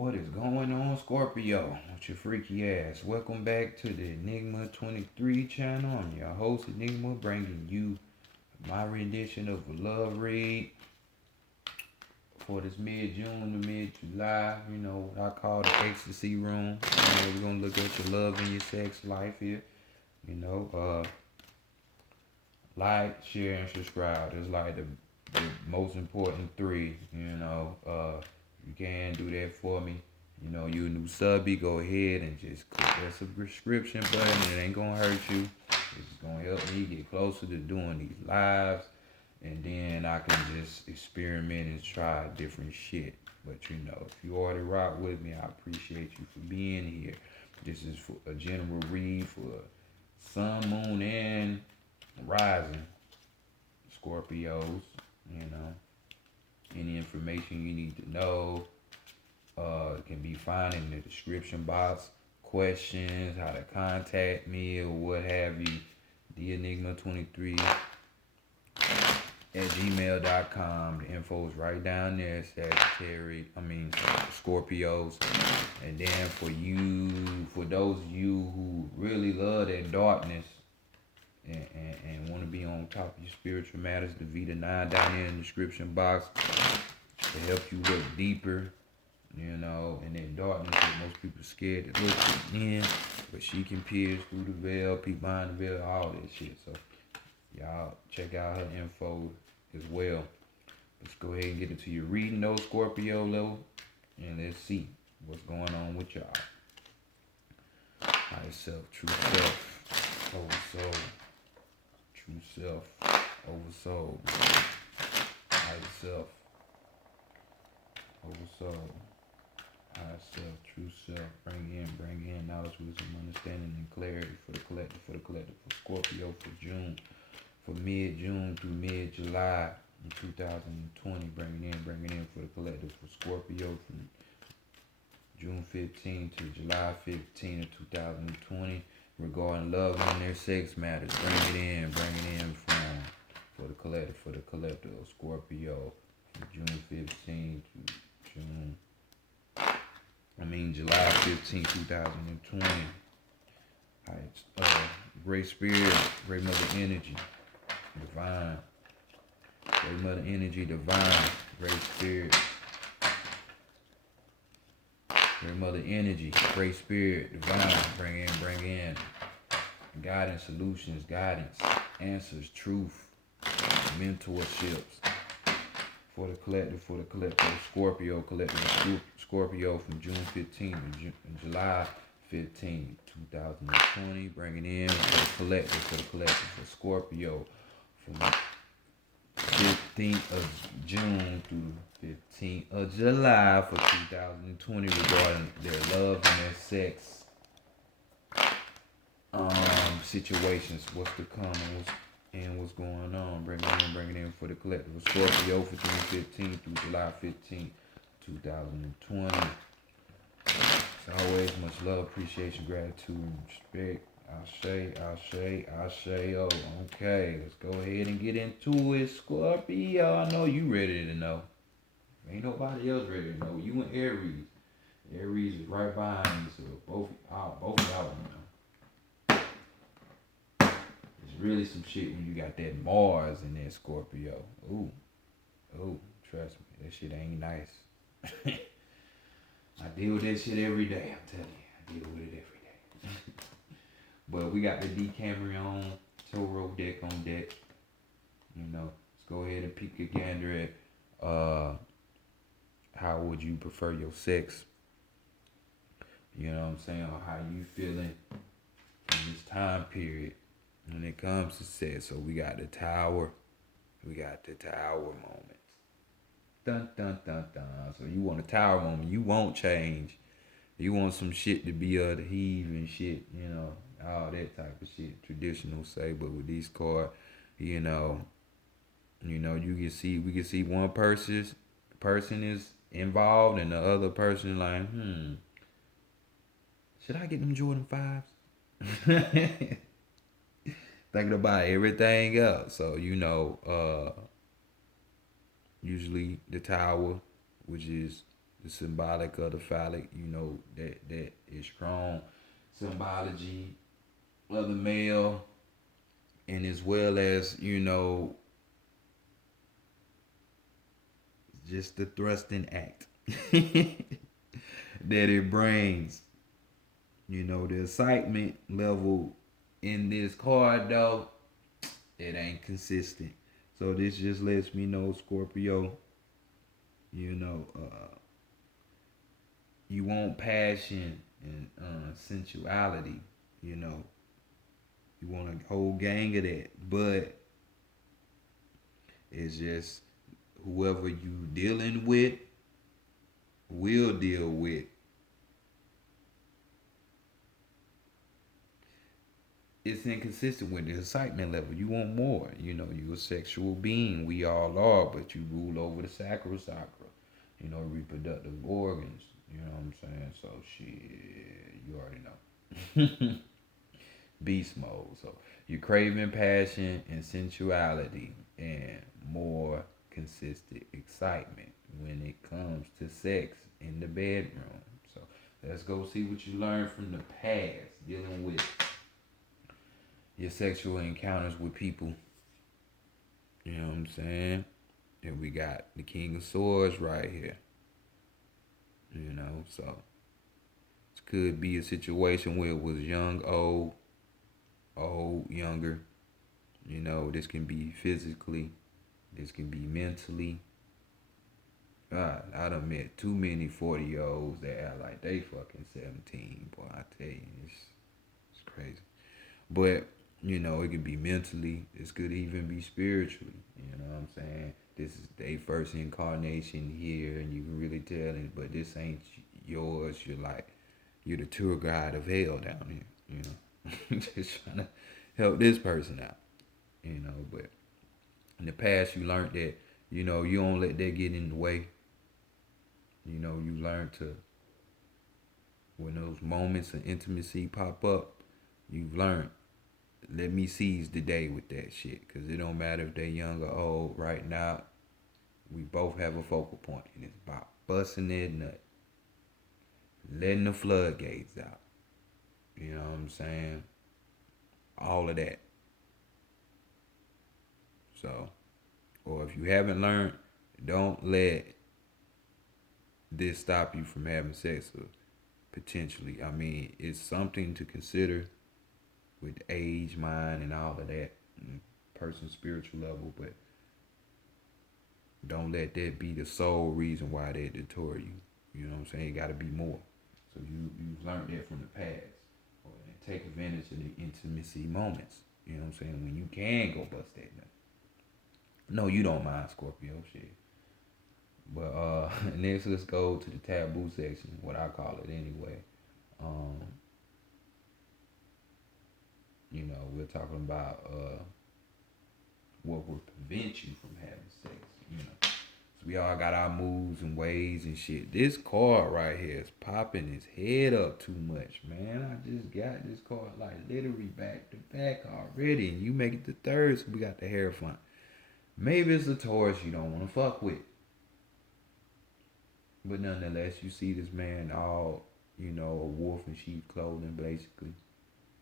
What is going on, Scorpio? With your freaky ass. Welcome back to the Enigma 23 channel. I'm your host, Enigma, bringing you my rendition of a love read for this mid-June to mid-July. You know, what I call the Xstasy room. We're going to look at your love and your sex life here. You know, like, share, and subscribe. It's like the most important three, you know. You can do that for me. You know, you a new subby, go ahead and just click that subscription button. It ain't gonna hurt you. It's gonna help me get closer to doing these lives. And then I can just experiment and try different shit. But you know, if you already rock with me, I appreciate you for being here. This is for a general read for sun, moon, and rising Scorpios. You know, any information you need to know can be found in the description box. Questions, how to contact me, or what have you. TheEnigma23 at gmail.com. The info is right down there. Scorpios. And then for those of you who really love that darkness and want to be on top of your spiritual matters, the Vita 9 down there in the description box to help you look deeper, you know, and that darkness that most people scared to look in, but she can pierce through the veil, peek behind the veil, all that shit. So y'all check out her info as well. Let's go ahead and get into your reading those Scorpio level, and let's see what's going on with y'all. Higher self, true self, over soul. True self, over soul. Higher self, over soul. Higher self, true self. Bring in knowledge, wisdom, understanding, and clarity for the collective, for Scorpio, for June, for mid-June through mid-July in 2020. Bringing in for the collective, for Scorpio from June 15 to July 15 of 2020. Regarding love and their sex matters. Bring it in for the collective of Scorpio from June 15 to July 15, 2020. Alright, Great Spirit, Great Mother Energy, Divine. Great Mother Energy, Divine, Great Spirit. Great Mother Energy, Great Spirit, Divine, bring in. Guidance, solutions, guidance, answers, truth, mentorships. For the collective, Scorpio, Scorpio from June 15 to July 15, 2020. Bringing in for the collective, for Scorpio from 15th of June through 15th of July for 2020 regarding their love and their sex situations, what's to come and what's going on. Bringing in for the collective of Scorpio for June 15th through July 15th, 2020. As always, much love, appreciation, gratitude, and respect. Ashe. Oh, okay, let's go ahead and get into it. Scorpio, I know you ready to know. Ain't nobody else ready to know. You and Aries. Aries is right behind you, so both of y'all know. It's really some shit when you got that Mars in there, Scorpio. Ooh, trust me, that shit ain't nice. I deal with that shit every day, I'm telling you. I deal with it every day. But we got the Decameron Toro deck on deck. You know, let's go ahead and peek a gander at how would you prefer your sex. You know what I'm saying? Or how you feeling in this time period when it comes to sex. So we got the tower. We got the tower moments. Dun, dun, dun, dun. So you want a tower moment. You won't change. You want some shit to be the heave and shit, you know, all that type of shit. Traditional say, but with these cards, you know, we can see one person is involved and the other person like, should I get them Jordan 5s? Thinking about everything else. So, you know, usually the tower, which is the symbolic of the phallic, that is strong symbology of the male, and as well as, just the thrusting act that it brings. The excitement level in this card though, it ain't consistent. So this just lets me know, Scorpio, you know, you want passion and sensuality, you know. You want a whole gang of that, but it's just whoever you dealing with will deal with. It's inconsistent with the excitement level. You want more. You're a sexual being. We all are, but you rule over the sacral chakra, reproductive organs. You know what I'm saying? So shit, you already know. Beast mode. So you're craving passion and sensuality and more consistent excitement when it comes to sex in the bedroom. So let's go see what you learned from the past dealing with your sexual encounters with people. You know what I'm saying? And we got the King of Swords right here. So it could be a situation where it was young, old, younger. This can be physically, this can be mentally. God, I done met too many 40-year-olds that act like they fucking 17. Boy, I tell you, it's crazy. But, it could be mentally. This could even be spiritually. You know what I'm saying? This is their first incarnation here, and you can really tell it, but this ain't yours. You're the tour guide of hell down here, Just trying to help this person out, but in the past you learned that, you don't let that get in the way. You learn to, when those moments of intimacy pop up, you've learned, let me seize the day with that shit. Because it don't matter if they're young or old. Right now, we both have a focal point, and it's about busting that nut. Letting the floodgates out. You know what I'm saying? All of that. So, or if you haven't learned, don't let this stop you from having sex, or potentially. I mean, it's something to consider with age, mind, and all of that, and person's spiritual level, but don't let that be the sole reason why they deter you. You know what I'm saying? It got to be more. So you've learned that from the past, or take advantage of the intimacy moments. You know what I'm saying? When you can go bust that nut. No, you don't mind, Scorpio, shit. But next, let's go to the taboo section, what I call it anyway. Um, we're talking about what would prevent you from having sex. So we all got our moves and ways and shit. This card right here is popping his head up too much, man. I just got this card like literally back to back already, and you make it the third, so we got the Hierophant. Maybe it's a Taurus you don't want to fuck with. But nonetheless, you see this man all, a wolf in sheep clothing, basically.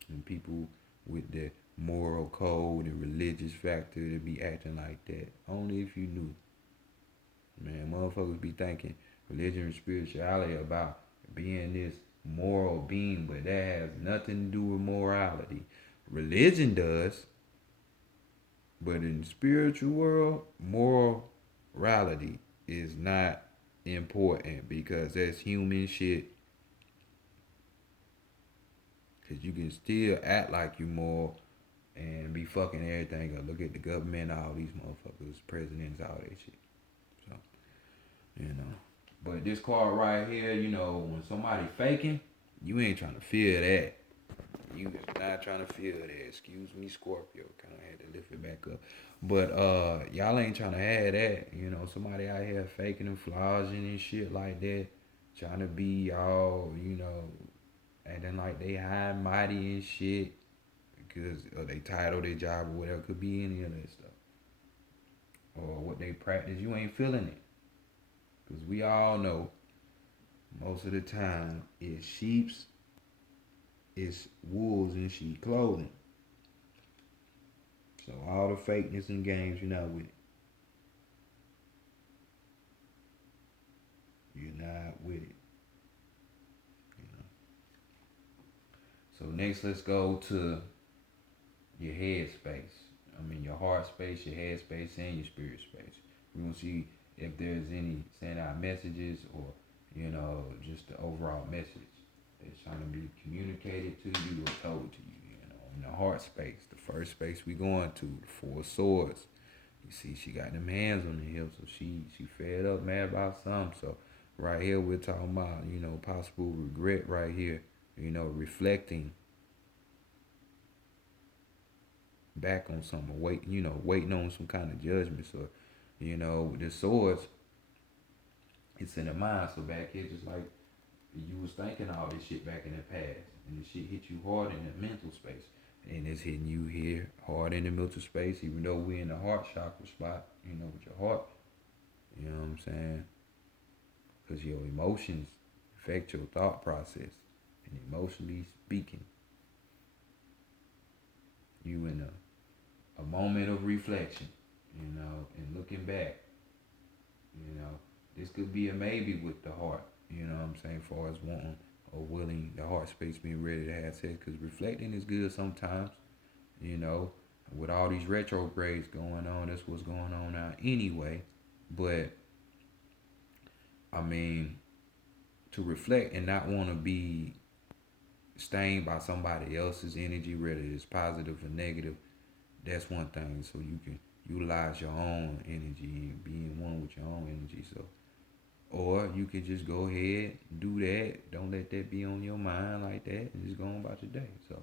And people with the moral code and religious factor to be acting like that. Only if you knew. Man, motherfuckers be thinking religion and spirituality about being this moral being, but that has nothing to do with morality. Religion does, but in the spiritual world, morality is not important because that's human shit. Because you can still act like you moral and be fucking everything up. Look at the government, all these motherfuckers, presidents, all that shit. So, you know. But this card right here, when somebody faking, you ain't trying to feel that. You is not trying to feel that. Excuse me, Scorpio. Kind of had to lift it back up. But y'all ain't trying to have that. Somebody out here faking and flogging and shit like that. Trying to be all, acting like they high and mighty and shit. Because they title, their job, or whatever. Could be any of that stuff. Or what they practice. You ain't feeling it. Because we all know Most of the time, it's sheep's, it's wolves in sheep clothing. So all the fakeness and games, you're not with it. You're not with it. You know. So next, let's go to your head space. I mean, your heart space, your head space, and your spirit space. We're gonna see if there's any send out messages or just the overall message that's trying to be communicated to you or told to you. In the heart space, the first space we going to, the Four of Swords. You see, she got them hands on the hips, so she fed up, mad about something. So right here, we're talking about possible regret right here. Reflecting back on something, waiting on some kind of judgment. So, with the swords, it's in the mind. So back here, just like you was thinking all this shit back in the past, and the shit hit you hard in the mental space, and it's hitting you here hard in the mental space. Even though we're in the heart chakra spot, with your heart, you know what I'm saying? Because your emotions affect your thought process, and emotionally speaking, you in a moment of reflection, and looking back, you know, this could be a maybe with the heart, what I'm saying, as far as wanting or willing, the heart space being ready to have sex, because reflecting is good sometimes, you know, with all these retrogrades going on, that's what's going on now anyway, but, I mean, to reflect and not want to be stained by somebody else's energy, whether it's positive or negative, that's one thing. So you can utilize your own energy and be in one with your own energy. So, or you can just go ahead, do that. Don't let that be on your mind like that, and just go on about your day. So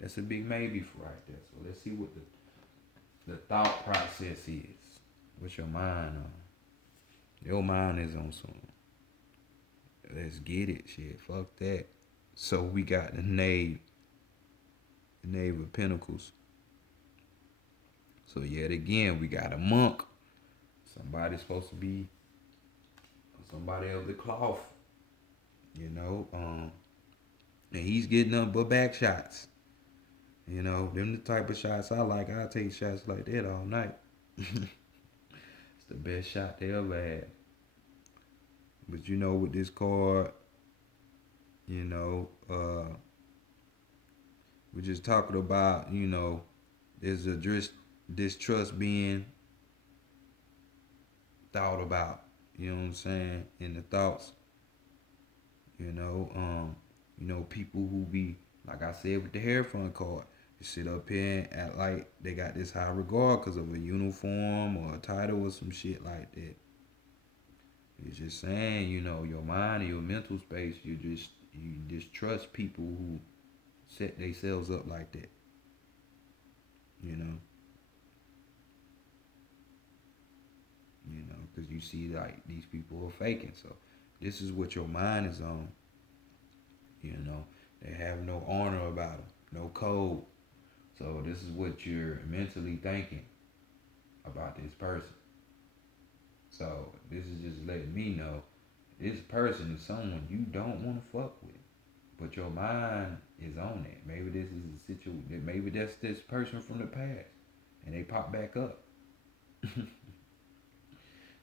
that's a big maybe for right there. So let's see what the thought process is. What's your mind on? Your mind is on some. Let's get it, shit. Fuck that. So we got the Knave of Pentacles. So yet again, we got a monk. Somebody's supposed to be somebody of the cloth, and he's getting them but back shots. Them the type of shots I like. I take shots like that all night. It's the best shot they ever had. But with this card, we're just talking about, there's a distrust being thought about. You know what I'm saying? In the thoughts, people who be, like I said with the hair fund card, they sit up here and act like they got this high regard because of a uniform or a title or some shit like that. It's just saying, your mind and your mental space, you distrust people who set themselves up like that. Because you see like these people are faking. So this is what your mind is on. They have no honor about them, no code. So this is what you're mentally thinking about this person. So this is just letting me know this person is someone you don't want to fuck with, but your mind is on it. Maybe this is a situation. Maybe that's this person from the past, and they pop back up.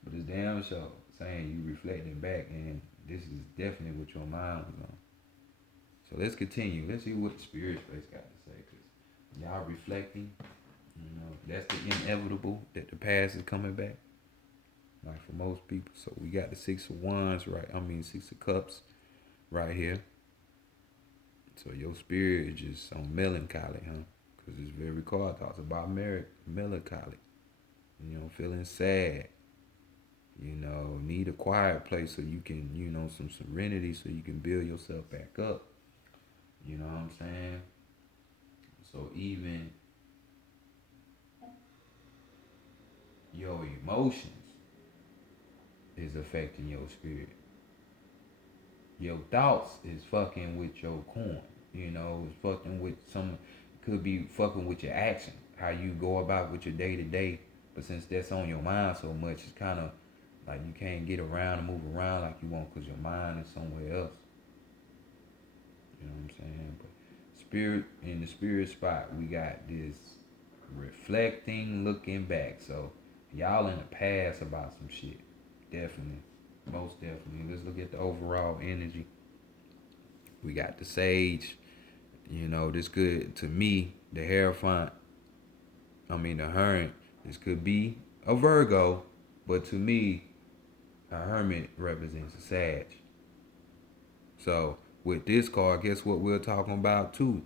But it's damn sure saying you reflecting back, and this is definitely what your mind was on. So let's continue. Let's see what the spirit space got to say, because y'all reflecting, that's the inevitable that the past is coming back. Like for most people. So we got the Six of Wands, right? Six of Cups right here. So your spirit is just on melancholy, huh? Because this very card talks about melancholy. Feeling sad. Need a quiet place so you can, some serenity so you can build yourself back up. You know what I'm saying? So even your emotions is affecting your spirit. Your thoughts is fucking with your coin. It's fucking with could be fucking with your action. How you go about with your day to day. But since that's on your mind so much, it's kind of, Like you can't get around and move around like you want because your mind is somewhere else. You know what I'm saying? But spirit in the spirit spot, we got this reflecting, looking back. So y'all in the past about some shit. Definitely. Most definitely. Let's look at the overall energy. We got the sage. You know, this could to me, the Hierophant, the Hermit, this could be a Virgo, but to me, a Hermit represents a Sag. So with this card, guess what we're talking about too?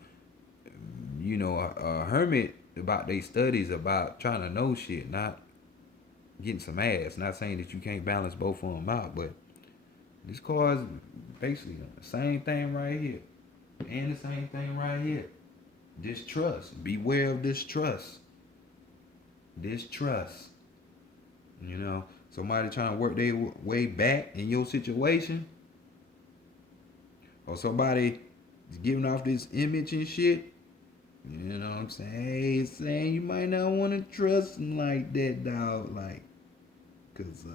You know, a hermit about they studies about trying to know shit, not getting some ass. Not saying that you can't balance both of them out, but this card is basically the same thing right here and the same thing right here. Distrust. Beware of distrust. Distrust. You know, somebody trying to work their way back in your situation, or somebody giving off this image and shit. You know what I'm saying? Hey, saying you might not want to trust them like that, dog. Like, cause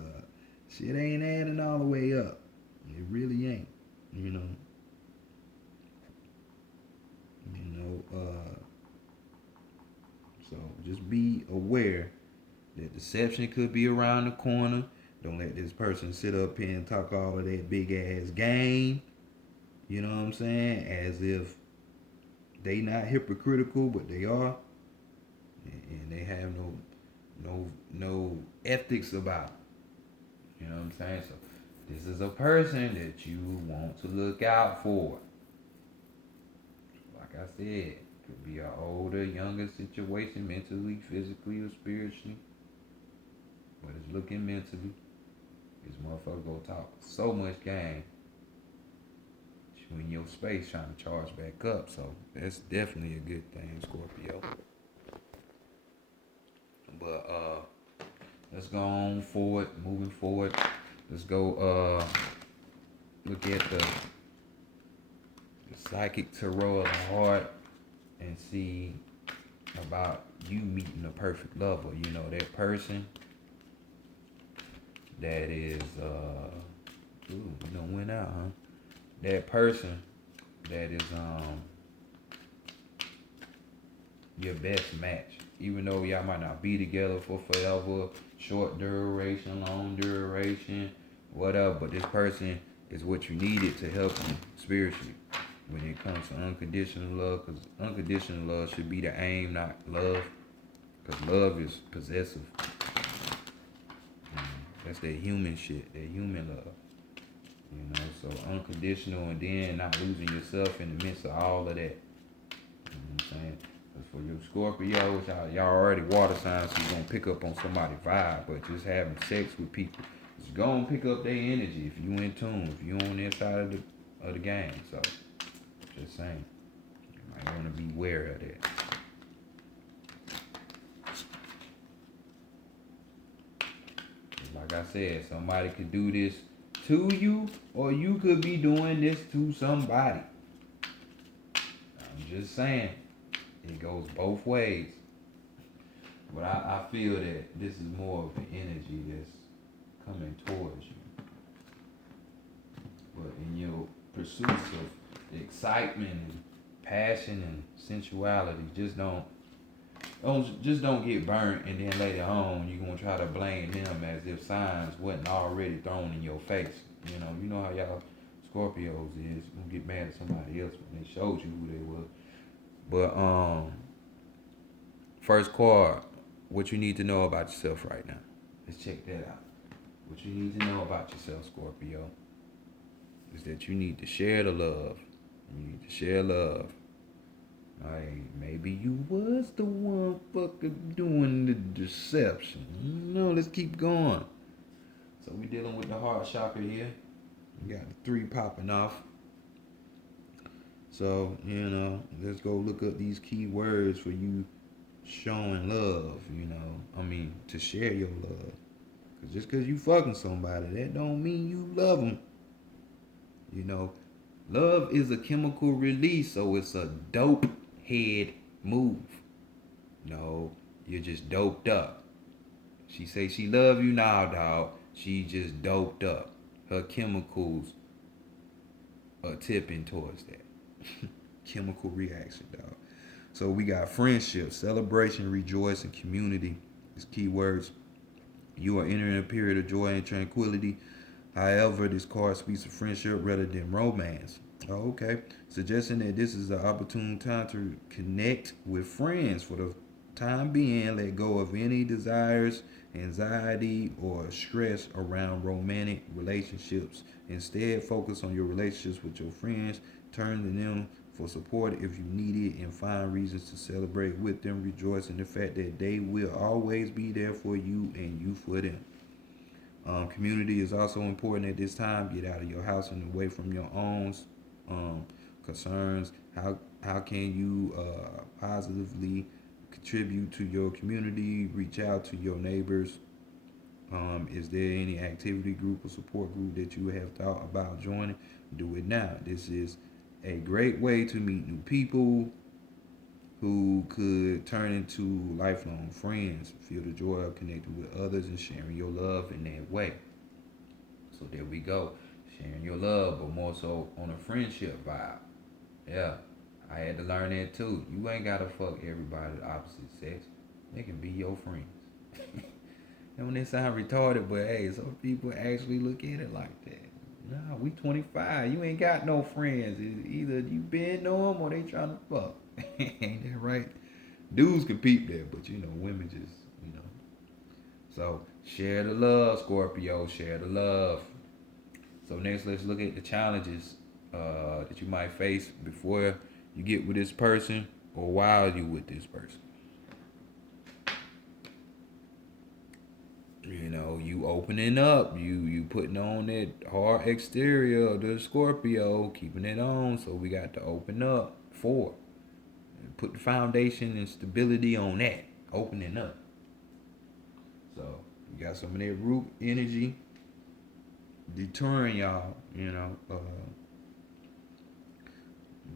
shit ain't adding all the way up. It really ain't. You know. You know. So just be aware that deception could be around the corner. Don't let this person sit up here and talk all of that big ass game. You know what I'm saying? As if they not hypocritical, but they are, and they have no ethics about it. You know what I'm saying? So this is a person that you want to look out for. Like I said, could be an older, younger situation, mentally, physically, or spiritually. But it's looking mentally. This motherfucker go talk so much game. You in your space trying to charge back up. So that's definitely a good thing, Scorpio. But let's go on forward, moving forward. Let's go look at the psychic tarot of the heart and see about you meeting the perfect lover. You know, that person that is went out, huh? That person that is your best match. Even though y'all might not be together for forever, short duration, long duration, whatever, but this person is what you needed to help you spiritually when it comes to unconditional love, because unconditional love should be the aim, not love, because love is possessive. That's that human shit, that human love. You know, so unconditional and then not losing yourself in the midst of all of that. You know what I'm saying? Because for your Scorpios, y'all already water signs, so you're going to pick up on somebody's vibe, but just having sex with people, just go and pick up their energy if you in tune, if you on their side of the game. So, just saying. You might want to be aware of that. Like I said, somebody could do this to you, or you could be doing this to somebody. I'm just saying, it goes both ways. But I feel that this is more of an energy that's coming towards you. But in your pursuits of the excitement and passion and sensuality, just don't get burnt, and then later on you're gonna try to blame them as if signs wasn't already thrown in your face. You know how y'all Scorpios is. You gonna get mad at somebody else when they showed you who they were. But first card, what you need to know about yourself right now. Let's check that out. What you need to know about yourself, Scorpio, is that you need to share the love. You need to share love. Like, maybe you was the one fucking doing the deception. Let's keep going. So we dealing with the heart chakra here. We got the 3 popping off. So, let's go look up these key words for you showing love, to share your love. Because just because you fucking somebody, that don't mean you love them. Love is a chemical release, so it's a dope head move. No, you're just doped up. She say she love you now, dog. She just doped up. Her chemicals are tipping towards that. Chemical reaction, dog. So we got friendship, celebration, rejoice, and community. These keywords. You are entering a period of joy and tranquility. However, this card speaks of friendship rather than romance. Oh, okay. Suggesting that this is an opportune time to connect with friends for the time being. Let go of any desires, anxiety, or stress around romantic relationships. Instead, focus on your relationships with your friends. Turn to them for support if you need it and find reasons to celebrate with them. Rejoice in the fact that they will always be there for you and you for them. Community is also important at this time. Get out of your house and away from your own um, concerns. How can you positively contribute to your community? Reach out to your neighbors. Is there any activity group or support group that you have thought about joining? Do it now. This is a great way to meet new people who could turn into lifelong friends. Feel the joy of connecting with others and sharing your love in that way. So there we go. Sharing your love, but more so on a friendship vibe. Yeah. I had to learn that too. You ain't gotta fuck everybody the opposite sex. They can be your friends. And when they sound retarded, but hey, some people actually look at it like that. Nah, we 25. You ain't got no friends. Either you been on them or they trying to fuck. Ain't that right? Dudes can peep that, but women just, you know. So share the love, Scorpio. Share the love. So next, let's look at the challenges that you might face before you get with this person or while you with this person. You opening up, you putting on that hard exterior of the Scorpio, keeping it on. So we got to open up for, put the foundation and stability on that, opening up. So you got some of that root energy deterring y'all,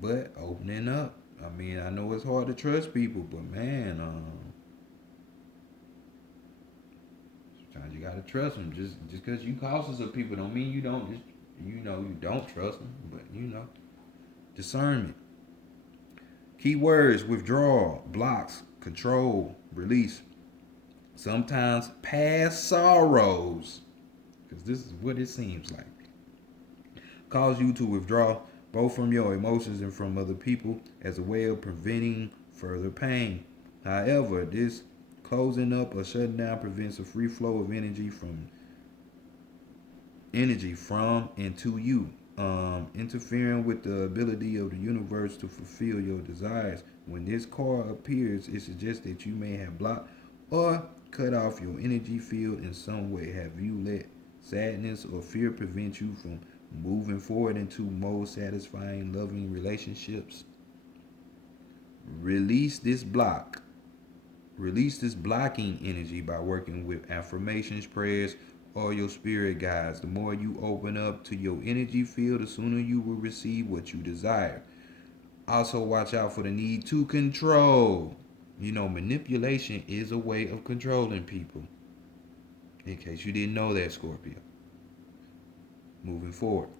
but opening up. I mean, I know it's hard to trust people, but man, sometimes you gotta trust them. Just because you cautious of people don't mean you don't. Just you don't trust them, but discernment. Keywords: withdrawal, blocks, control, release. Sometimes past sorrows, because this is what it seems like, cause you to withdraw both from your emotions and from other people as a way of preventing further pain. However, this closing up or shutting down prevents a free flow of energy from and to you, interfering with the ability of the universe to fulfill your desires. When this card appears, it suggests that you may have blocked or cut off your energy field in some way. Have you let sadness or fear prevent you from moving forward into more satisfying, loving relationships? Release this block. Release this blocking energy by working with affirmations, prayers, or your spirit guides. The more you open up to your energy field, the sooner you will receive what you desire. Also, watch out for the need to control. Manipulation is a way of controlling people. In case you didn't know that, Scorpio. Moving forward.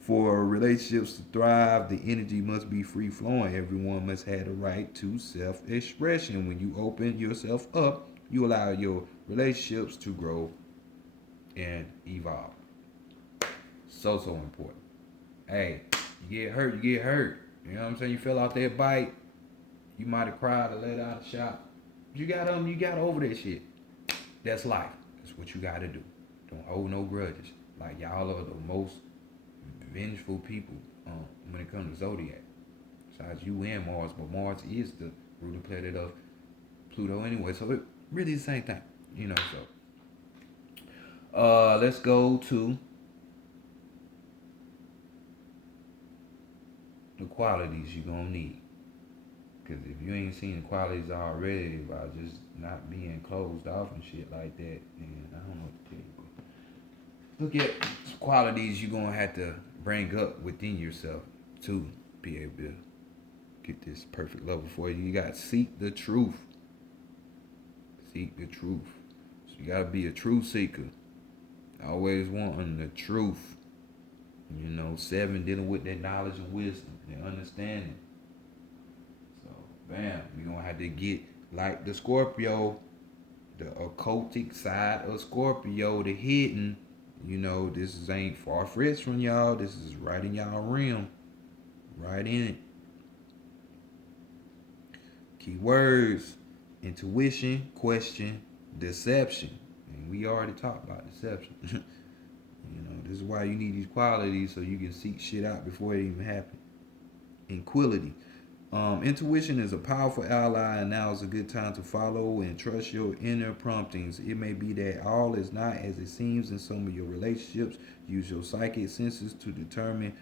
For relationships to thrive, the energy must be free flowing. Everyone must have the right to self expression. When you open yourself up, you allow your relationships to grow and evolve. So important. Hey, you get hurt, you get hurt. You know what I'm saying? You fell out that bike, you might have cried or let out a shot. You got over that shit. That's life. That's what you gotta do. Don't hold no grudges. Like y'all are the most vengeful people when it comes to zodiac. Besides you and Mars, but Mars is the ruler planet of Pluto anyway. So it really the same thing. Let's go to the qualities you're gonna need. Because if you ain't seen the qualities already by just not being closed off and shit like that, then I don't know what to tell you. Look at some qualities you're gonna have to bring up within yourself to be able to get this perfect level for you. You got to seek the truth. Seek the truth. You gotta be a truth seeker. Always wanting the truth. 7, dealing with that knowledge and wisdom and understanding. So, bam, we gonna have to get like the Scorpio, the occultic side of Scorpio, the hidden. This ain't far fetched from y'all. This is right in y'all realm, right in it. Keywords: intuition, question, deception. And we already talked about deception. This is why you need these qualities so you can seek shit out before it even happens. Inquility. Intuition is a powerful ally, and now is a good time to follow and trust your inner promptings. It may be that all is not as it seems in some of your relationships. Use your psychic senses to determine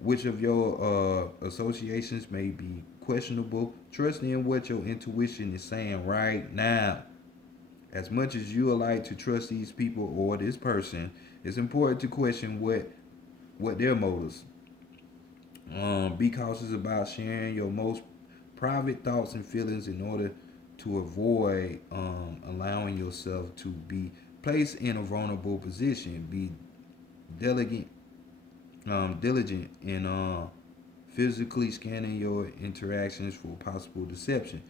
which of your associations may be questionable. Trust in what your intuition is saying right now. As much as you would like to trust these people or this person, it's important to question what their motives. Be cautious about sharing your most private thoughts and feelings in order to avoid allowing yourself to be placed in a vulnerable position. Be diligent, diligent in physically scanning your interactions for possible deception.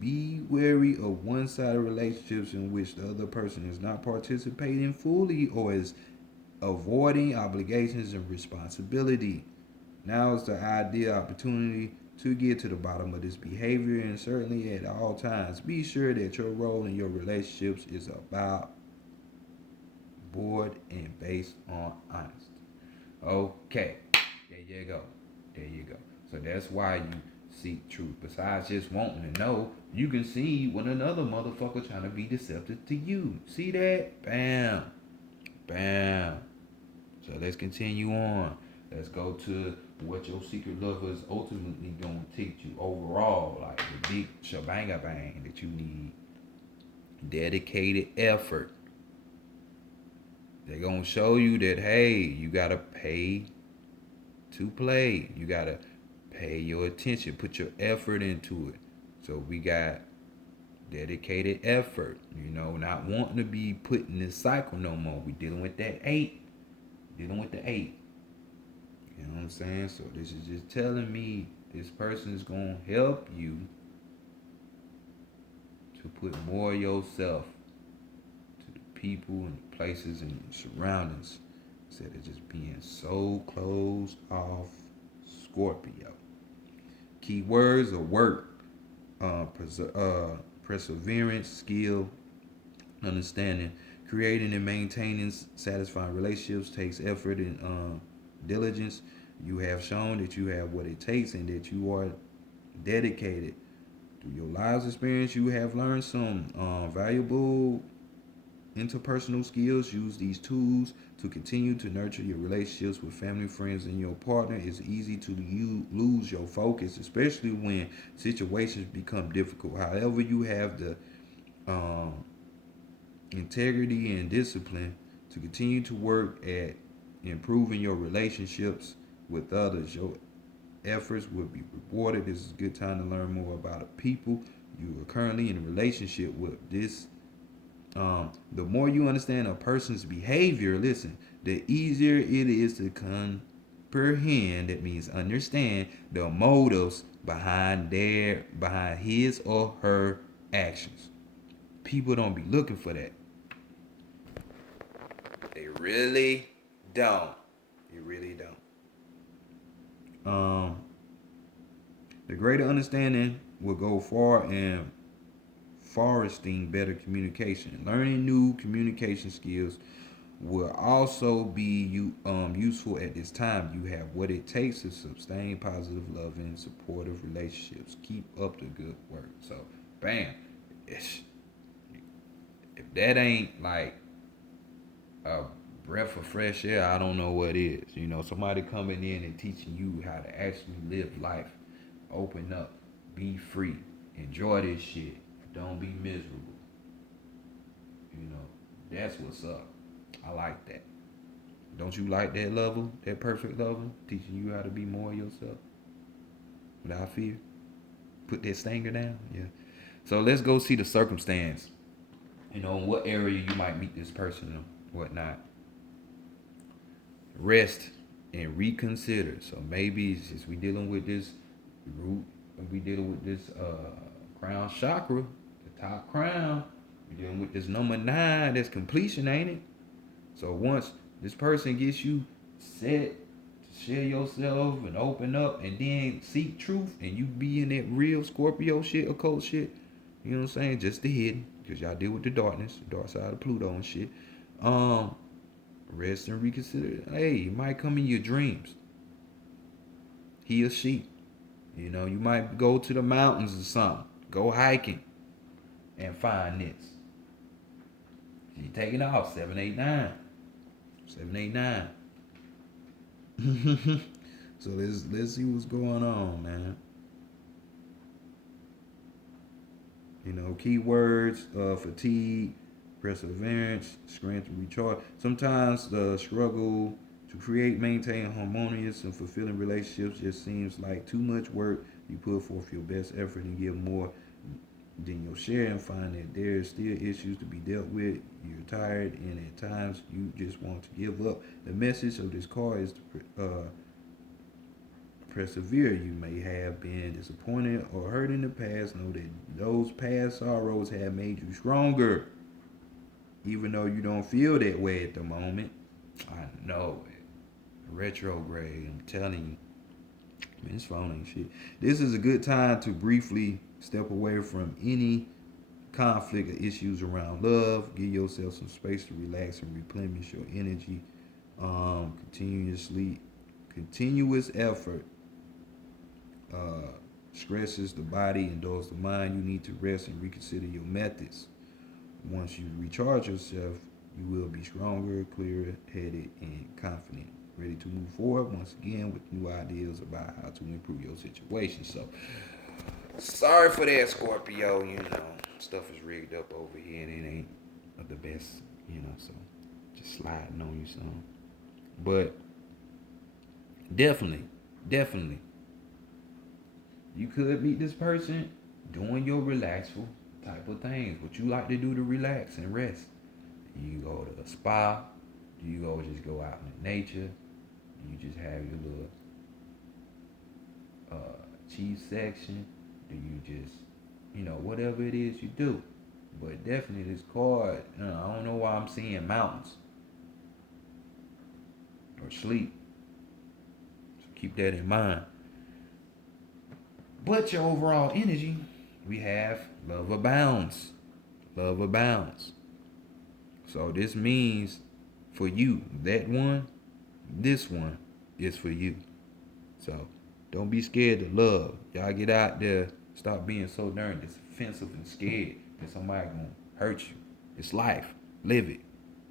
Be wary of one-sided relationships in which the other person is not participating fully or is avoiding obligations and responsibility. Now is the ideal opportunity to get to the bottom of this behavior, and certainly at all times, be sure that your role in your relationships is about board and based on honesty. Okay, there you go. There you go. So that's why you seek truth. Besides just wanting to know, you can see when another motherfucker trying to be deceptive to you. See that? Bam. Bam. So let's continue on. Let's go to what your secret lover is ultimately going to teach you overall, like the big shabanga bang that you need. Dedicated effort. They're going to show you that, hey, you got to pay to play. You got to pay your attention, put your effort into it. So we got dedicated effort, not wanting to be put in this cycle no more. We dealing with that 8. Dealing with the 8. You know what I'm saying? So this is just telling me this person is going to help you to put more of yourself to the people and the places and surroundings instead of just being so closed off. Scorpio. Keywords are work, perseverance, skill, understanding. Creating and maintaining satisfying relationships takes effort and diligence. You have shown that you have what it takes and that you are dedicated. Through your lives experience, you have learned some valuable interpersonal skills. Use these tools to continue to nurture your relationships with family, friends, and your partner. It's easy to lose your focus, especially when situations become difficult. However, you have the integrity and discipline to continue to work at improving your relationships with others. Your efforts will be rewarded. This is a good time to learn more about the people you are currently in a relationship with. The more you understand a person's behavior, listen, the easier it is to comprehend, that means understand, the motives behind his or her actions. People don't be looking for that. They really don't. You really don't. The greater understanding will go far in fostering better communication. Learning new communication skills will also be useful at this time. You have what it takes to sustain positive, loving, supportive relationships. Keep up the good work. So, bam. If that ain't like a breath of fresh air, I don't know what is. Somebody coming in and teaching you how to actually live life. Open up. Be free. Enjoy this shit. Don't be miserable. That's what's up. I like that. Don't you like that level? That perfect level? Teaching you how to be more yourself? Without fear? Put that stinger down? Yeah. So let's go see the circumstance. You know, in what area you might meet this person or whatnot. Rest and reconsider. So maybe since we dealing with this root, we dealing with this crown chakra, the top crown, we dealing with this number 9, that's completion, ain't it? So once this person gets you set to share yourself and open up and then seek truth and you be in that real Scorpio shit, occult shit, you know what I'm saying? Just the hidden, because y'all deal with the darkness, the dark side of Pluto and shit. Um, Rest and reconsider. Hey, it might come in your dreams. He or she. You know, you might go to the mountains or something. Go hiking and find this. You taking off 789. 789. So let's see what's going on, man. You know, keywords, fatigue, perseverance, strength, and recharge. Sometimes the struggle to create, maintain harmonious and fulfilling relationships just seems like too much work. You put forth your best effort and give more than your share and find that there's still issues to be dealt with. You're tired and at times you just want to give up. The message of this card is to persevere. You may have been disappointed or hurt in the past. Know that those past sorrows have made you stronger. Even though you don't feel that way at the moment. I know it. Retrograde, I'm telling you. Man, this phone ain't shit. This is a good time to briefly step away from any conflict or issues around love. Give yourself some space to relax and replenish your energy. Continuous effort stresses the body and dulls the mind. You need to rest and reconsider your methods. Once you recharge yourself, you will be stronger, clearer headed, and confident, ready to move forward once again with new ideas about how to improve your situation. So, sorry for that, Scorpio. You know, stuff is rigged up over here and it ain't the best, you know, so just sliding on you some. But definitely, you could meet this person doing your relaxful type of things. What you like to do to relax and rest. Do you go to a spa? Do you just go out in nature? Do you just have your little cheese section? Do you just, whatever it is you do? But definitely this card, I don't know why I'm seeing mountains or sleep. So keep that in mind. But your overall energy, we have love abounds. Love abounds. So this means for you, that one, this one is for you. So don't be scared to love. Y'all get out there. Stop being so darn defensive and scared that somebody gonna hurt you. It's life. Live it.